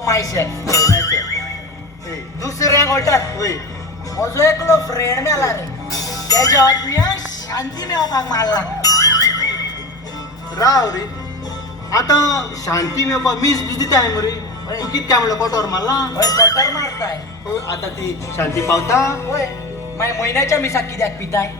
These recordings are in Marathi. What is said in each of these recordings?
मायशेफ दुसऱ्या गोटात म्हजो एकलो फ्रेंड मेला रे त्याच्या आत्म्या शांती मेळपाक मारला राव रे आता शांती मेळपाक मीस दिताय मरे तू कित काय म्हणलं कटोर मारला होय कटर मारताय होय, आता ती शांती पावता होय माय महिन्याच्या मिसाक कित्याक पिताय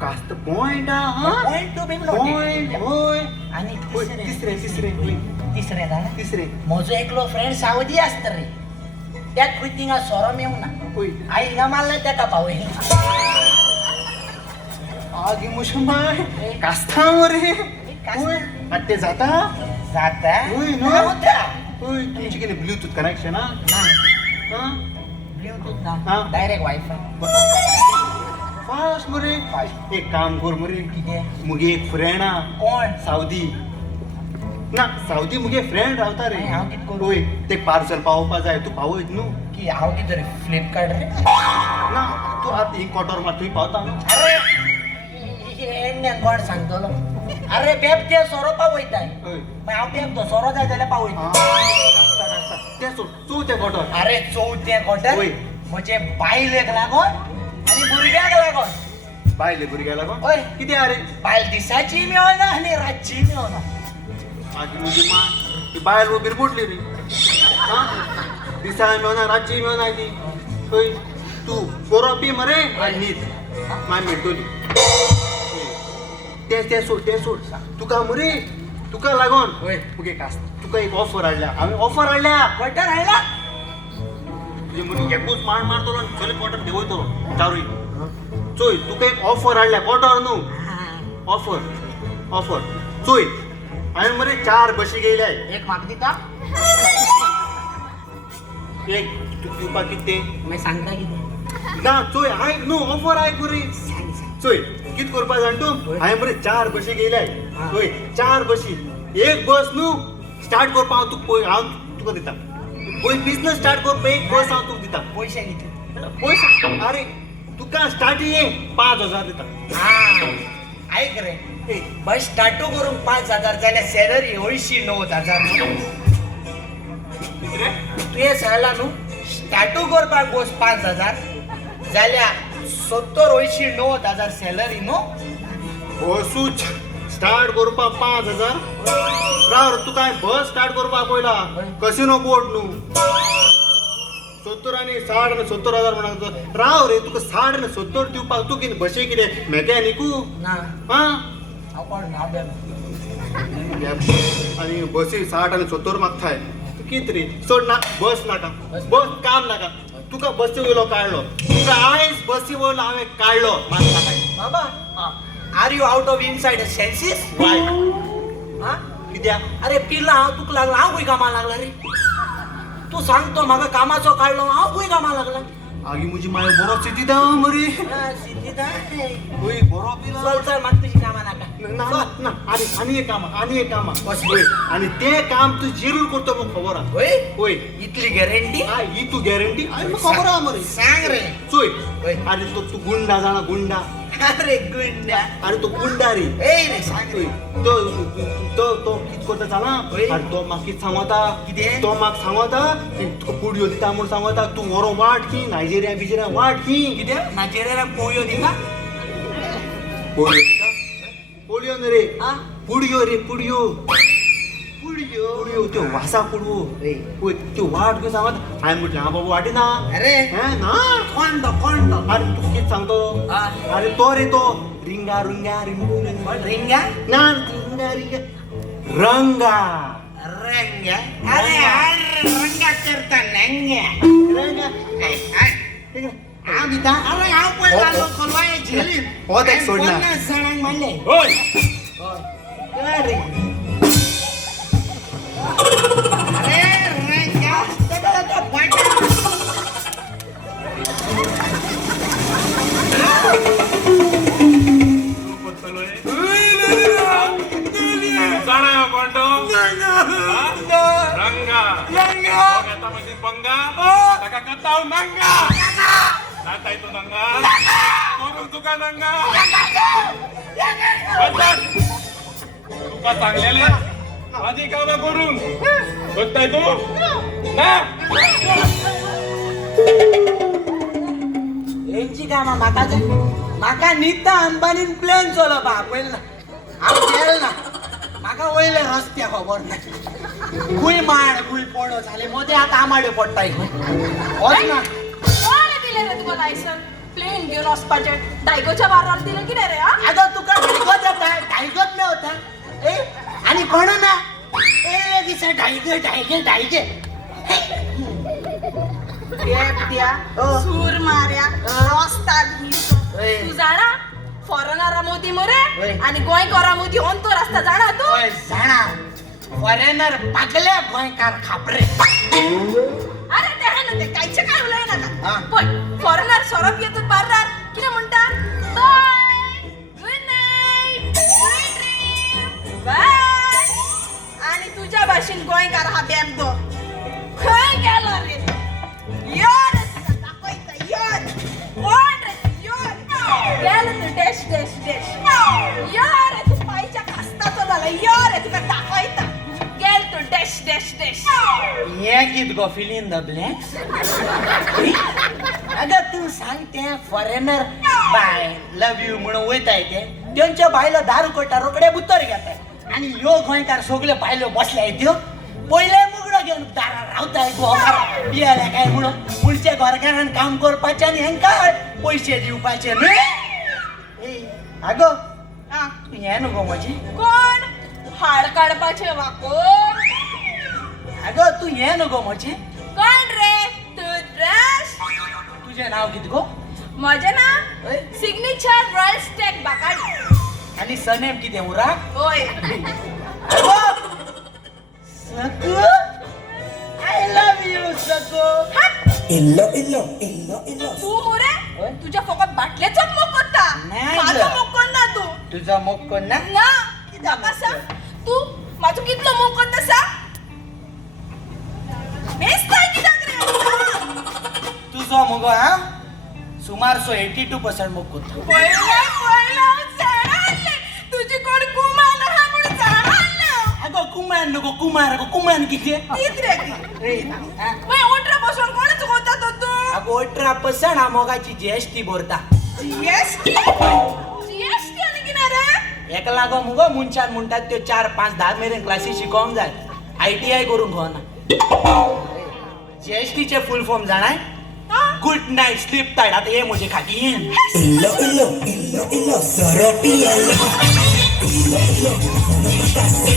कास्त पॉइंट हा पॉइंट टू बीम पॉइंट होय आणि होय, तिसरे तिसरे होय, तिसरे झाला तिसरे म्हजो एकलो फ्रेंड सावदी असत रे त्या क्विटिंगा सोरो मेव ना होय आई हिंगा मारला त्या पावय आगी मुशंबाय कास्ता मरे होय आता ते जाता जाता होय ना होता होय तुमची किती ब्लूटूथ कनेक्शन हा हा ब्लूटूथ हा. ना डायरेक्ट वायफाय फास्ट मरे एक काम कर मरे कितें मुगे एक फ्रेंड हा कोण सावदी ना सावदी मुगे फ्रेंड रावता रे हांव कित करूं? होय ते पार्सल पावोवपा जाय तू पावयत न्हू की हांव कितें रे फ्लिपकार्ट रे ना तू आतां ही कॉटोर मार तुवें पावता न्हू अरे एन्यान कोण सांगतलो अरे बेब ते सोरो पावयताय हय मागीर हांव बेब तो सोरो जाय जाल्यार पावयता कास्ता कास्ता तें सोड तूं तें कॉटोर अरे चवथें कॉटन होय. म्हजे बायलेक लागोन आनी भुरग्याक लागोन बायले भुरग्या लागोन होय. कितें आरे बायल दिसाची मेळना आनी रातची मेळना आजी म्हजी मां ती बायल उबीर बुडली रे हा दिसाय मेवना रातची मेवना ती हय तू बरो पी मरे आनी न्हीद माय मेळटली तें सोड तुका मरे तुका लागोन होय. मुगे कास्ता तुका एक ऑफर हाडल्या हांवें ऑफर हाडल्या कॉटन हाडला तुझे मुली एकूच मार मारतलो आनी चले कॉटन देंवयतलो चारूय चोय तुका एक ऑफर हाडल्या कॉटन न्हू ऑफर चोय हांवें मरे 4 बशी गेल्याय एक म्हाका दिता एक तू दिवपाक कितें मागीर सांगता कितें ना चोय आयक न्हू ऑफर आयक मरे सांग सांग चोय कित करपा जाण तूं होय. हांवें मरे 4 बशी गेल्याय हा. चोय 4 बशी एक बस न्हू स्टार्ट करपा हांव तुका दिता पळय बिझनस स्टार्ट करपा एक बस हांव तुका दिता पयशे कितले पयशे अरे तुका स्टार्टींग 5,000 दिता हा ऐक रे बस स्टार्टू करून 5,000 जाल्यार सॅलरी 80,000-90,000 तुवें सांगला न्हू स्टार्टू करपाक बस 5,000 जाल्यार 70-80-90,000 सॅलरी न्हू बसूच स्टार्ट करपा 5,000 राव रे तुका बस स्टार्ट करपा पयला कसिनो बोर्ड न्हू 70 आनी 60 आनी 70,000 म्हणा राव रे तुका 60 आनी 70 दिवपाक तू कितें बशे कितें मॅकॅनिकू ना हा हांव कोण हांव बेब आनी बसी 60 आनी 70 मागताय तू कित रे सोड ना बस नाका बस काम नाका तुका बसी वयलो काडलो तुका आयज बसी वयलो हांवें काडलो मात नाका बाबा are you out of inside senses why हा कित्याक अरे पिला हांव तुका लागला हांव खंय कामाक लागला रे तू सांगतो म्हाका कामाचो काडलो हांव खंय कामाक लागला आगी म्हजी माय बरो स्थिती दा मरे सिद्धिदाय ओय बरो पिला चल चल म्हाका तुजी कामां नाका ना ना ना आनी एक काम बस. होय आनी ते काम तू जरूर करतो मग खबर आहा होय होय इतली गॅरंटी हा ही तू गॅरंटी आनी खबर आहा मरे सांग रे चोय होय. आनी तो तू गुंडा जाणा गुंडा अरे गुंड्या आनी तो गुंडा रे ए रे सांग रे तो तो तो कित करता जाणा होय. आनी तो म्हाका कित सांगता कितें? तो म्हाका सांगता की तुका पुडयो दिता म्हूण सांगता तू व्हरो वाट की नायजेरिया बिजेरिया वाट की कितें नाजेऱ्याक पोळयो दिता पोळयो दिता पोळयो न्ही रे हा पुडयो रे पुडयो पुळयो पुडयो त्यो वासा पुडवो होय. होय त्यो वाट घेवन सांगता हांवें म्हटलें हा बाबा वाटी ना अरे हें ना कोण तो अरे तू कित सांगतो हा अरे तो रे तो रिंगा रिंगा रिंगू रिंगा रिंग्या ना रिंगा रिंगा रंगा रंग्या अरे अरे रंगा करता नंग्या रंगा ठीक आहे हांव दिता अरे हांव पण हो, लागलो हो. कोलवाय झेलीन हो, ते सोड ना. 50 जाणांक मारले होय अरे अरे रंग्या सगळं तो फाटा तुका सांगलेले माझी कामं करून बघताय तू ना यांची कामा माका जाय माका नीता अंबानीन प्लेन चलोवपा पळयला हांव गेल ना म्हाका वयले रस्ते खबर ना खूय माड खूय पडो जाले मोदे आतां आमाड्यो पडटाय होच ना कोणे दिले रे तुका लायसन प्लेन घेऊन वचपाचें डायगोच्या बारार दिलं कितें रे हा आगो तुका ढायगोच येता ढायगोच मेवता ए आनी कोण ना ए दिसा ढायगे ढायगे ढायगे त्या सूर मार्या रस्ता घिसो ओय. तू जाणा फॉरेनरा मोदी मरे ओय. आणि गोंयकारा मोदी अंतो रस्ता जाणा तू ओय जाणा फॉरेनर पागल्या गोंयकार खापरे अरे ते आहे ना ते कायचे काय उलय हा. नाका पण फॉरेनर सोरप येतो बारार कितें म्हणटा bye good night sweet dream bye आणि तुझ्या भाषेन गोंयकार हा बेमदो खंय गेलो रे यो रे तुका दाखयता यो कोण रे तू यो गेलो तू डॅश डॅश डॅश यो रे तू पायच्या कास्ताचो जाला यो रे तुका दाखयता गेल तू डॅश डॅश डॅश हे गीत गो फिल इन द ब्लँक्स अगं तू सांग ते फॉरेनर बाय लव यू म्हणून वयताय ते त्यांच्या बायला दारू कोटा रोकडे बुतर घेताय आणि ह्यो गोंयकार सगळे बायलो बसल्याय त्यो पयले मुगडो घेवन दारा रावताय गोंयकार पियाल्या काय म्हणून पुढच्या गोरकारान काम करपाचें आनी हेंका पयशे दिवपाचे न्हय आगो हा तू हे न्हू गो म्हजी कोण हाड काढपाचे वाकोर आगो तू हे न्हू गो म्हजी कोण रे टूथब्रश तुझे नाव कित गो माझे ना ओय. सिग्नेचर रॉयल स्टेक बाकाडी आणि सनेम कितें उरा होय सकू आय लव यू सकू Illo, illo, illo, illo. तू मुरे होय. तुझ्या फकत बाटलेचोच मोक करता नाही माझं गं. मोक करना तू तुझा मोग कोण ना ना कित्याक सांग तू माझं कितलो मोक करता सांग मेस्ताय कित्याक रे तुझो मोगो हा सुमार 82% मोग करतो पहिला जाणारले तुझी कोण कुमान हा म्हणून जाणारले अगो कुमान नको कुमान किती तीच रे ती मग ओटरा बसून कोणच होता तो तू अगो 18% हा मोगाची जीएसटी भरता जीएसटी जीएसटी आणि किना रे एक लागो मुगो मुंचान म्हणटात त्यो 4, 5, 10 मेरेन क्लासी शिकोंक जाय ITI करूंक ना जीएसटी चे फुल फॉर्म जाणाय गुड नाईट स्लीप टाईट आता ये म्हजे खाटी Illo, illo, illo, illo. Soropi, illo. Illo, illo.